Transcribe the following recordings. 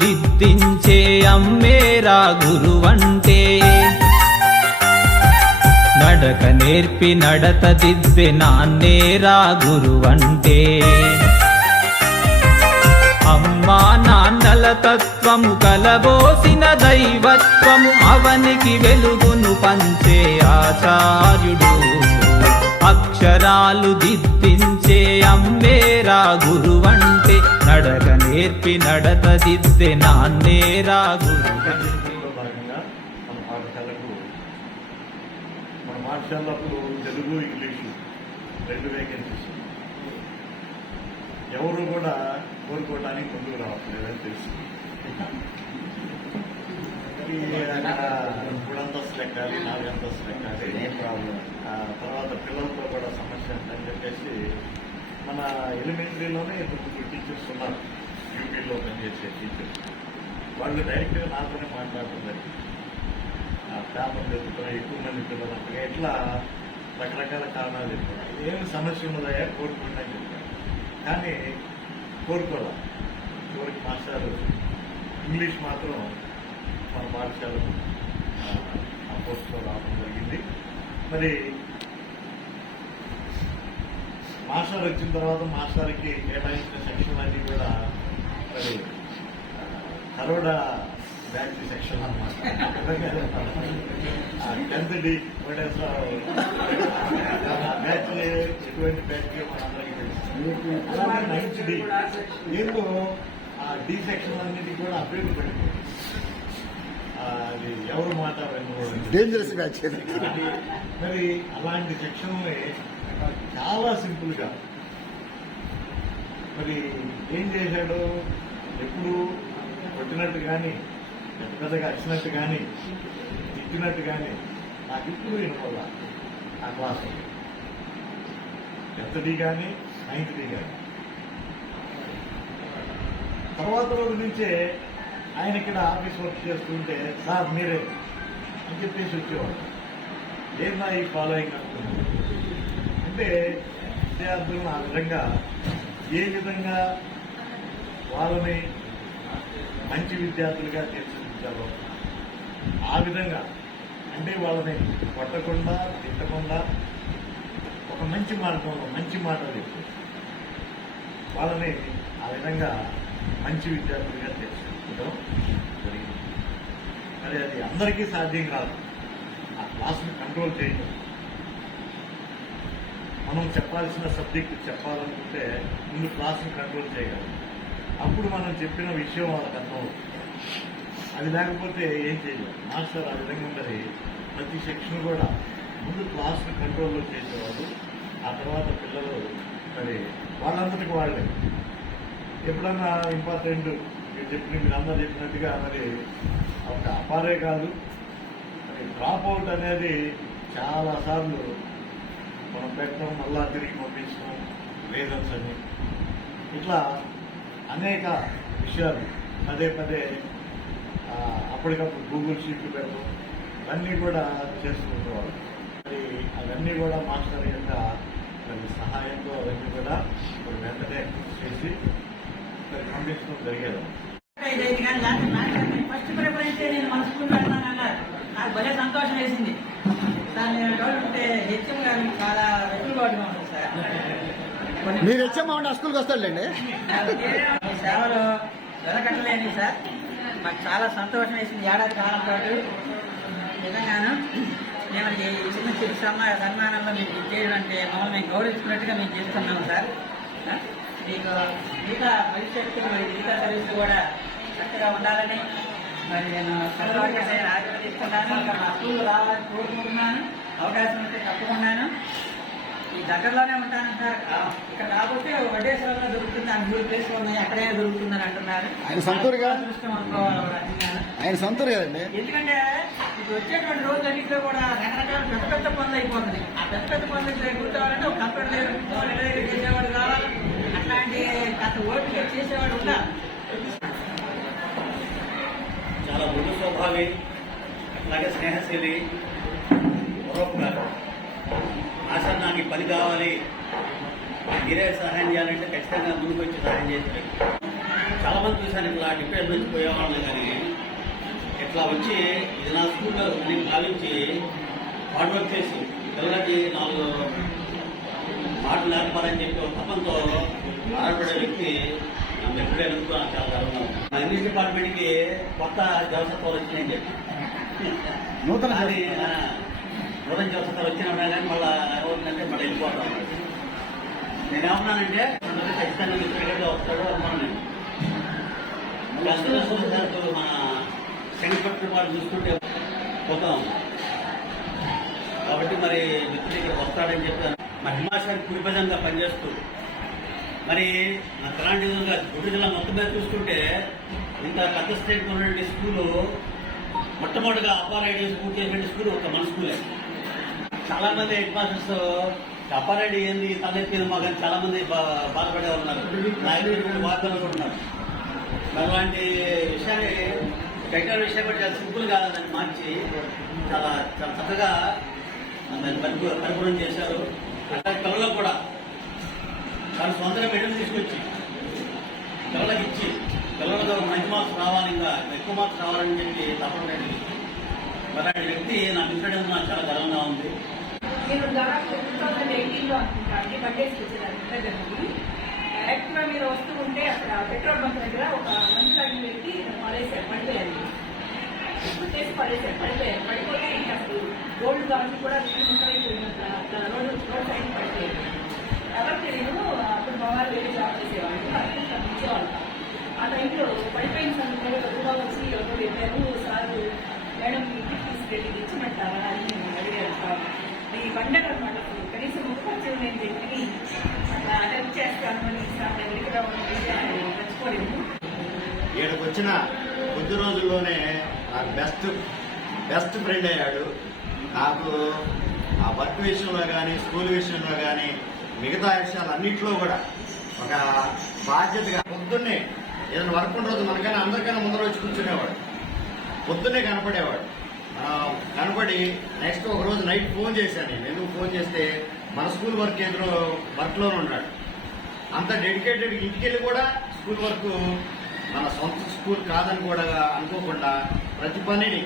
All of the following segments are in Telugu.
దిద్దించే అమ్మేరా గురువంటే నడక నేర్పి నడత దిద్దే నాన్నేరా గురువంటే అమ్మా నాన్నల తత్వము కలబోసిన దైవత్వము అవనికి వెలుగును పంచే ఆచార్యుడు అక్షరాలు దిద్దించే అమ్మేరా గురువంటే నడక నేర్పి నడత దిద్దే నాన్నేరా గురువంటే. మన పాఠశాలకు తెలుగు ఇంగ్లీషు 2 వేకెన్సీస్ ఎవరు కూడా కోరుకోవడానికి ముందుకు రావట్లేదని తెలుసు. అక్కడ 3 అంతస్తులు ఎక్కాలి, 4 అంతస్తులు ఎక్కాలి, తర్వాత పిల్లలతో కూడా సమస్య అని చెప్పేసి మన ఎలిమెంటరీలోనే 2 టీచర్స్ ఉన్నారు యూపీలో పనిచేసే టీచర్స్. వాళ్ళు డైరెక్ట్గా నాతోనే మాట్లాడుతున్నారు. పేపర్లు ఎత్తుకున్న ఎక్కువ మంది పిల్లలు అక్కడ ఎట్లా రకరకాల కారణాలు చెప్తున్నారు. ఏమి సమస్య ఉన్నదయ్యా కోరుకుంటా అని చెప్పారు. కానీ కోరుకోవాలి. చివరికి మాస్టారు ఇంగ్లీష్ మాత్రం మన పాఠశాలకు ఆ పోస్టులో రావడం జరిగింది. మరి మాస్టర్ వచ్చిన తర్వాత మాస్టర్కి కేటాయించిన సెక్షన్ అన్ని కూడా మరి కరోడా బ్యాచ్ సెక్షన్ అన్నమాట. 10th డి బ్యాచ్ ఎటువంటి బ్యాచ్ మనందరికీ తెలుసు. అలాగే 9th డి దీంట్లో ఆ డి సెక్షన్ అన్నిటికీ కూడా అప్డేట్ పెట్టుకోండి. అది ఎవరు మాట డేంజరస్ బ్యాచ్. మరి అలాంటి సెక్షన్లే చాలా సింపుల్ గా మరి ఏం చేశాడు, ఎప్పుడు కొట్టినట్టు కానీ పెద్దగా వచ్చినట్టు కానీ తిట్టినట్టు కానీ నాకు ఇప్పుడు వినపడాల ఆ క్లాస్ 10th డి కానీ 9th డి కానీ. తర్వాత రోజు నుంచే ఆయన ఇక్కడ ఆఫీస్ వర్క్ చేస్తుంటే సార్ మీరే అని చెప్పేసి వచ్చేవాడు. ఏమన్నా ఈ ఫాలోయింగ్ అంటే విద్యార్థులను ఆ విధంగా ఏ విధంగా వాళ్ళని మంచి విద్యార్థులుగా తీర్చిదిద్దాలో ఆ విధంగా అంటే వాళ్ళని కొట్టకుండా తిట్టకుండా ఒక మంచి మార్గంలో మంచి మాటలు చెప్పి వాళ్ళని ఆ విధంగా మంచి విద్యార్థులుగా తీర్చిదిద్దడం జరిగింది. మరి అది అందరికీ సాధ్యం కాదు. ఆ క్లాస్ని కంట్రోల్ చేయడం, మనం చెప్పాల్సిన సబ్జెక్టు చెప్పాలనుకుంటే ముందు క్లాస్ని కంట్రోల్ చేయగలం. అప్పుడు మనం చెప్పిన విషయం వాళ్ళకి అర్థమవుతుంది. అది లేకపోతే ఏం చేయలేదు. మాస్టర్ ఆ విధంగా ఉన్నది. ప్రతి సెక్షన్ కూడా ముందు క్లాస్ని కంట్రోల్లో చేసేవాళ్ళు. ఆ తర్వాత పిల్లలు మరి వాళ్ళందరికీ వాళ్ళే ఎప్పుడన్నా ఇంపార్టెంట్ మీరు అందరూ చెప్పినట్టుగా మరి ఒక అపారే కాదు, మరి డ్రాప్ అవుట్ అనేది చాలాసార్లు మనం పెట్టడం, మళ్ళా తిరిగి పంపించడం, రీజన్స్ అని ఇట్లా అనేక విషయాలు పదే పదే అప్పటికప్పుడు గూగుల్ షీట్లు పెట్టడం అన్నీ కూడా చేసుకుంటున్నారు. మరి అవన్నీ కూడా మాస్టర్ యొక్క మరి సహాయంతో అవన్నీ కూడా మరి వెంటనే చేసి మరి పంపించడం జరిగేది. ఫస్ట్ ప్రిఫరెన్స్ నేను మనసుకున్నాను అన్నారు. నాకు భలే సంతోషం వేసింది సార్. నేను డౌట్ హెచ్ఎం గారు చాలా వెసులుబాటుగా ఉంటుంది సార్. మీరు హెచ్ఎం ఆ స్కూల్కి వస్తాడులేండి. సేవలు వెలకట్టలేని సార్. మాకు చాలా సంతోషం వేసింది. ఏడాది కాలం పాటు నిజంగాను మేము చిన్న చిన్న సన్మానంలో మీకు ఇచ్చేయడం అంటే మమ్మల్ని మేము గౌరవించుకున్నట్టుగా మేము చేస్తున్నాము సార్. మీకు మిగతా భవిష్యత్తు మరి మిగతా సర్వీస్ కూడా చక్కగా ఉండాలని మరి నేను ఆశీర్వదిస్తున్నాను. ఇంకా మా స్కూల్ రావాలని కోరుకుంటున్నాను. అవకాశం ఉంటే తప్పకుండాను. ఈ దగ్గరలోనే ఉంటాను సార్. ఇక్కడ రాకపోతే వడ్డేశ్వరంలో దొరుకుతుంది, ఆ 3 ప్లేస్లు ఉన్నాయి, అక్కడైనా దొరుకుతుందని అంటున్నారు. ఆయన సొంతూరుగా దృష్టం అనుకోవాలి. ఆయన సొంతూరు కదండి. ఎందుకంటే ఇప్పుడు వచ్చేటువంటి రోజులన్నింటిలో కూడా రకరకాల పెద్ద పెద్ద పనులు అయిపోతున్నాయి. ఆ పెద్ద పెద్ద పనులు కూర్చోవాలంటే ఒక కంప్యూటర్ చేసేవాడు కావాలి. అట్లాంటి కాస్త ఓపిక చేసేవాడు ఉండాలి. చాలా మృదు స్వభావి, అట్లాగే స్నేహశీలి, మరొక ఆశ నాకు పని కావాలి, మీరే సహాయం చేయాలంటే ఖచ్చితంగా ముందుకు వచ్చి సహాయం చేసి చాలా మంది చూశాను ఇట్లా డిప్రెషన్ నుంచి పోయేవాళ్ళని, కానీ ఇట్లా వచ్చి ఇది నా స్కూల్ అని భావించి హార్డ్ వర్క్ చేసి పిల్లలకి 4 మాటలు నేర్పాలని చెప్పి ఒక తపంతో ఆడపడే వ్యక్తి నా మిత్రుడైనందుకు నాకు చాలా గర్వంగా ఉంది. మా ఇంగ్లీష్ డిపార్ట్మెంట్కి కొత్త జవసత్వాలు వచ్చినాయని చెప్పి నూతన అది నూతన జవసత్వాలు వచ్చినప్పుడే కానీ మళ్ళీ ఏమవుతుందంటే మళ్ళీ వెళ్ళిపోతాం. నేనేమన్నానంటే ఖచ్చితంగా మిత్రుడిగా వస్తాడు అనుకున్నాను నేను. మళ్ళీ అందరూ మన సెంటర్ వాడు చూసుకుంటే పోతాం కాబట్టి మరి మిత్రుడు ఇక్కడ వస్తాడని చెప్పాను. మా హిమాచల్ కుడిపదంగా పనిచేస్తూ మరి నా కర్ణాటక విధంగా గుంటూరు జిల్లా మొత్తం మీద చూసుకుంటే ఇంత పెద్ద స్టేట్ ఉన్నటువంటి స్కూలు మొట్టమొదటిగా అప్పారెడ్డి స్కూల్ చేసినటువంటి స్కూల్ ఒక మన స్కూలే. చాలా మంది హెడ్ మాస్టర్స్ అప్పారెడ్డి ఏంది తలెత్తింది మా కానీ చాలా మంది బాధపడే ఉన్నారు, నాయకులు వార్తలు కూడా ఉన్నారు. అలాంటి విషయాన్ని టెక్నాలజీ విషయం కూడా చాలా సింపుల్ గా దాన్ని మార్చి చాలా చాలా చక్కగా దాన్ని పరిపూర్ణం చేశారు. అట్లా పిల్లలకు కూడా తను సొంతంగా మెడల్ తీసుకొచ్చి పిల్లలకి ఇచ్చి పిల్లలకు మంచి మార్క్స్ రావాలి, ఇంకా ఎక్కువ మార్క్స్ రావాలని చెప్పి తప్పకుండా అలాంటి వ్యక్తి నా మిత్రుడు నాకు చాలా గర్వంగా ఉంది. నేను దాదాపు 2018లో అనుకుంటాను బర్త్డేస్కి వచ్చేదాన్ని. యాక్టివ్గా మీరు వస్తూ ఉంటే అక్కడ పెట్రోల్ బంక్ దగ్గర ఒక మంచి తాగిన వ్యక్తి పడేశారు, పడిపోయారు, చేసి పడిపోయారు. పడిపోతే ఇంకా అసలు రోడ్లు గాజు కూడా ముక్కలైపోయినట్టు రోడ్ సైడ్ పడిపోయారు. ఎవరు తెలియదు. అప్పుడు మా వారు వేరే జాబ్ చేసేవాళ్ళు, అప్పుడు తప్పించేవాళ్ళు. ఆ టైంలో పడిపోయిన సమయంలో ఎదురుగా వచ్చి ఎవరు వెళ్ళారు, సార్ మేడం ఇంటికి తీసుకెళ్ళి ఇచ్చినట్టారా అని నేను అడిగాను. సార్ ఈ పండగ అనమాట, కనీసం ముఖపరిచయం నేను చెప్పి అట్లా హెల్ప్ చేస్తాను అని సార్ దగ్గరికి రావడం మర్చిపోలేము. ఈడకు వచ్చిన కొద్ది రోజుల్లోనే నాకు బెస్ట్ ఫ్రెండ్ అయ్యాడు. నాకు ఆ వర్క్ విషయంలో కానీ స్కూల్ విషయంలో కానీ మిగతా విషయాలన్నింటిలో కూడా ఒక బాధ్యతగా పొద్దున్నే ఏదైనా వర్క్ ఉండదు మనకైనా అందరికైనా ముందర వచ్చి కూర్చునేవాడు, పొద్దున్నే కనపడేవాడు. కనపడి నెక్స్ట్ ఒక రోజు నైట్ ఫోన్ చేశాను నేను. ఎందుకు ఫోన్ చేస్తే మన స్కూల్ వర్క్ వర్క్లోనే ఉన్నాడు. అంత డెడికేటెడ్, ఇంటికి వెళ్ళి కూడా స్కూల్ వర్క్ మన సొంత స్కూల్ కాదని కూడా అనుకోకుండా ప్రతి పనిని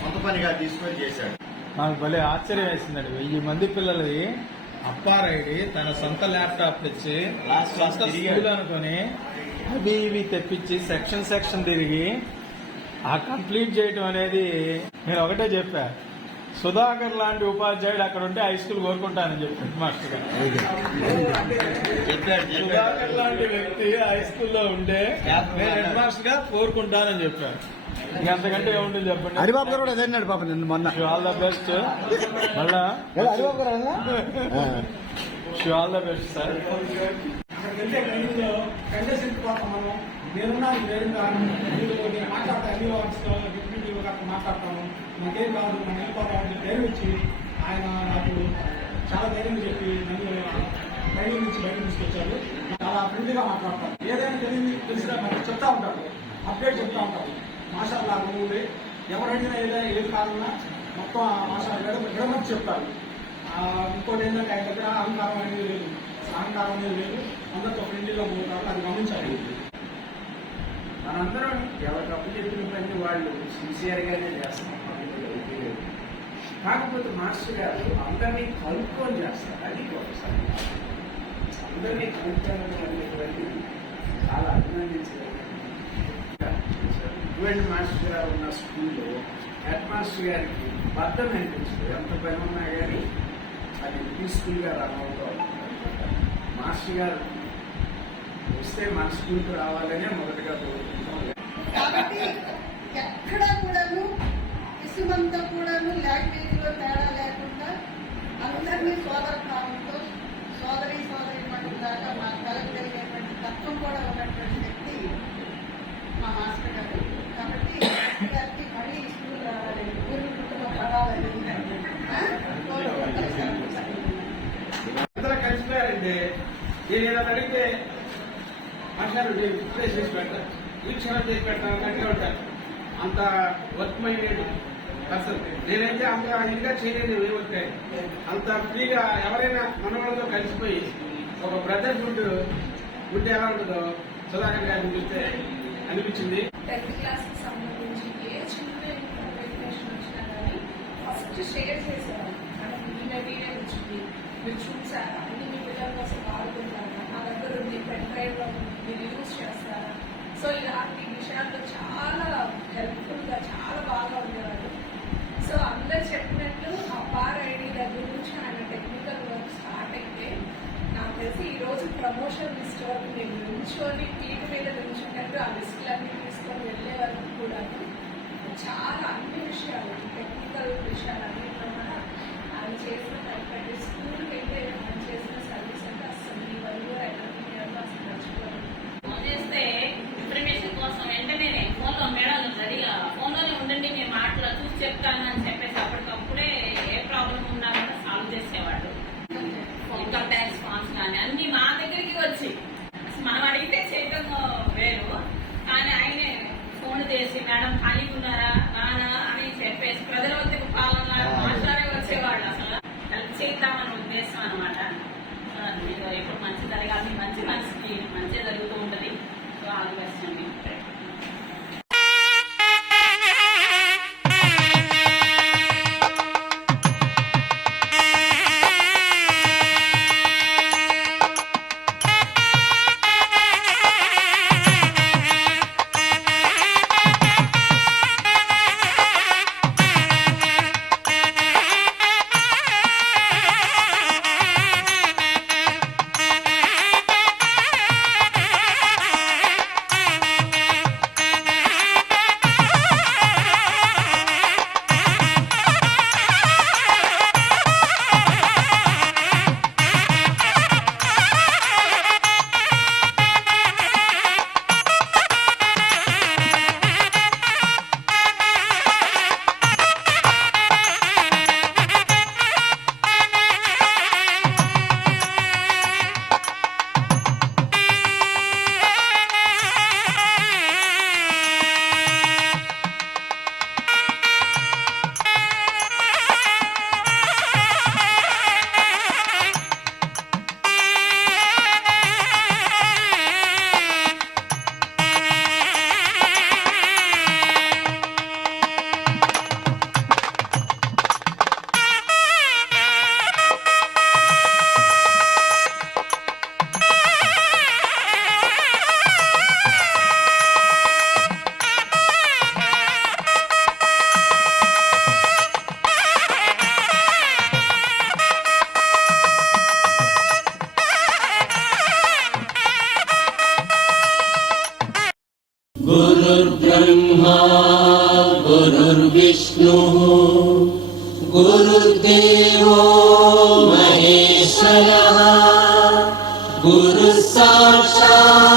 సొంత పనిగా తీసుకొని చేశాడు. నాకు భలే ఆశ్చర్యం వేసిందండి. 1000 మంది పిల్లలది అప్పారెడ్డి తన సొంత ల్యాప్టాప్ తెచ్చి సొంత స్కూల్ అనుకుని అవి ఇవి తెప్పించి సెక్షన్ తిరిగి ఆ కంప్లీట్ చేయటం అనేది నేను ఒకటే చెప్పా, సుధాకర్ లాంటి ఉపాధ్యాయుడు అక్కడ ఉంటే హై స్కూల్ కోరుకుంటానని చెప్పాడు మాస్టర్ గారు. సుధాకర్ లాంటి వ్యక్తి హై స్కూల్లో ఉంటే నేను హెడ్ మాస్టర్ గా కోరుకుంటానని చెప్పాను. ఇంక అంతకంటే ఏముంటుంది చెప్పండి. హరిబాబు గారు కూడా అదే అన్నాడు పాప నిన్న మొన్న. All the best. మళ్ళా హరిబాబు గారు ఆల్ ద బెస్ట్ సార్. నేనున్నాను, నేను మాట్లాడతాను, అన్ని మాట్లాడతాను, నాకేం కాదు, మనం వెళ్ళిపోతామని ధైర్యం ఇచ్చి ఆయన నాకు చాలా ధైర్యం చెప్పి నన్ను ధైర్యం నుంచి బయట తీసుకొచ్చారు. చాలా ఫ్రెండ్లీగా మాట్లాడతారు, ఏదైనా తెలిసినా నాకు చెప్తా ఉంటారు, అప్డేట్ చెప్తా ఉంటారు. మాషాల్లా నువ్వు ఎవరు అడిగినా ఏది కాదన్నా మొత్తం మాషాల్లా విడమర్చి చెప్తారు. ఇంకోటి ఏంటంటే ఆయన దగ్గర అహంకారం అనేది లేదు, అహంకారం అనేది లేదు, అందరితో ఫ్రెండ్లీగా పోతారు, అది గమనించాలి. మనందరం ఎవరికి అప్పు చెప్పిన పని వాళ్ళు సిన్సియర్గానే చేస్తాం. కాకపోతే మాస్టర్ గారు అందరినీ కలుపుకొని చేస్తారు, అది ఒకసారి అందరినీ కలుపుకోవడం అనేటువంటి చాలా అభినందించలేదు. ఇటువంటి మాస్టర్ గారు ఉన్న స్కూల్లో హెడ్ మాస్టర్ గారికి బద్దం అనిపించదు. ఎంత పని ఉన్నా కానీ అది పీస్ఫుల్గా రన్ అవుతూ ఉంటుంది. మాస్టర్ గారు వస్తే మన స్కూల్కి రావాలనే మొదటగా కోరుకుంటాం. కాబట్టి ఎక్కడ కూడాను ఇసుమంతా కూడాను లాంగ్వేజ్లో తేడా లేకుండా అందరినీ సోదర భావంతో సోదరి మఠం దాకా మా కలగలిగేటువంటి తత్వం కూడా ఉన్నటువంటి వ్యక్తి మా మాస్టర్ గారు. కాబట్టి మాస్టర్ గారికి మళ్ళీ స్కూల్ రావాలని పూర్వీకులతో రావాలని అందరూ కలిసిపోయారంటే నేను ఏదైనా అడిగితే మాట్లాడు ఇప్పుడే చేసి పెడతారు, ఈ క్షణం చేసి పెడతాను అన్నట్టుగా ఉంటారు. అంత వర్క్ మైండెడ్ పర్సన్. నేనైతే అంత ఇదిగా చేయలేదు ఏమంటే, అంత ఫ్రీగా ఎవరైనా మనవాళ్ళతో కలిసిపోయి ఒక బ్రదర్ ఫుడ్ ఉంటే ఎలా ఉంటుందో సుధాకర్ గారిని చూస్తే అనిపించింది. 10th క్లాస్కి సంబంధించి ఏ చిన్న ఇన్ఫర్మేషన్ వచ్చినా కానీ ఫస్ట్ షేర్ చేసేవాళ్ళు. మనం ఈ మెటీరియల్ వచ్చింది, మీరు చూసారా, ఇది మీ పిల్లల కోసం వాడుకుంటారా, మా దగ్గర ఉంది, పెన్ డ్రైవ్లో ఉంది, మీరు యూజ్ చేస్తారా. సో ఇలాంటి విషయాల్లో చాలా హెల్ప్ఫుల్గా చాలా బాగా ఉండేవాళ్ళు. సో అందరు చెప్పినట్లు అపార్ ఐడి దగ్గర నుంచి ఆయన టెక్నికల్ వర్క్ స్టార్ట్ అయితే నాకు తెలిసి ఈరోజు ప్రమోషన్ లిస్ట్ వరకు నేను నుంచొని టీవీ మీద నుంచున్నట్టు ఆ లిస్టులన్నీ తీసుకొని వెళ్ళే వరకు కూడా చాలా అన్ని విషయాలు టెక్నికల్ విషయాలు అన్నింటిలో కూడా ఆయన చేసిన ప్రతి స్కూల్కి అయితే ఆయన చేసిన సర్వీస్ అంటే అసలు ఈ వరకు అసలు మర్చిపోలేదు. ఫోన్ చేస్తే ఇన్ఫర్మేషన్ కోసం వెంటనే ఫోన్లో మేడం రెడీగా ఫోన్లోనే ఉండండి, నేను మాటలు చూసి చెప్తాను అని చెప్పేసి అప్పటికప్పుడే ఏ ప్రాబ్లం ఉన్నా కూడా సాల్వ్ చేసేవాడు. ఇన్కమ్ ట్యాక్స్ ఫామ్స్ కానీ అన్ని మా దగ్గరికి వచ్చి మనం అడిగితే చేయడం వేరు, కానీ ఆయనే ఫోన్ చేసి మేడం ఖాళీ ఉన్నారా నానా అని చెప్పేసి ప్రజల వద్దకు పాలన మాట్లాడే వచ్చేవాళ్ళు. అసలు హెల్ప్ చేద్దామనే ఉద్దేశం అనమాట. ఎప్పుడు మంచి జరగాలి, మంచి మనిషికి మంచి జరుగుతూ ఉంటుంది. సో ఆల్ ది బెస్ట్ అండి. गुरुर्ब्रह्मा गुरुर्विष्णुः गुरुर्देवो महेश्वरः गुरुः साक्षात्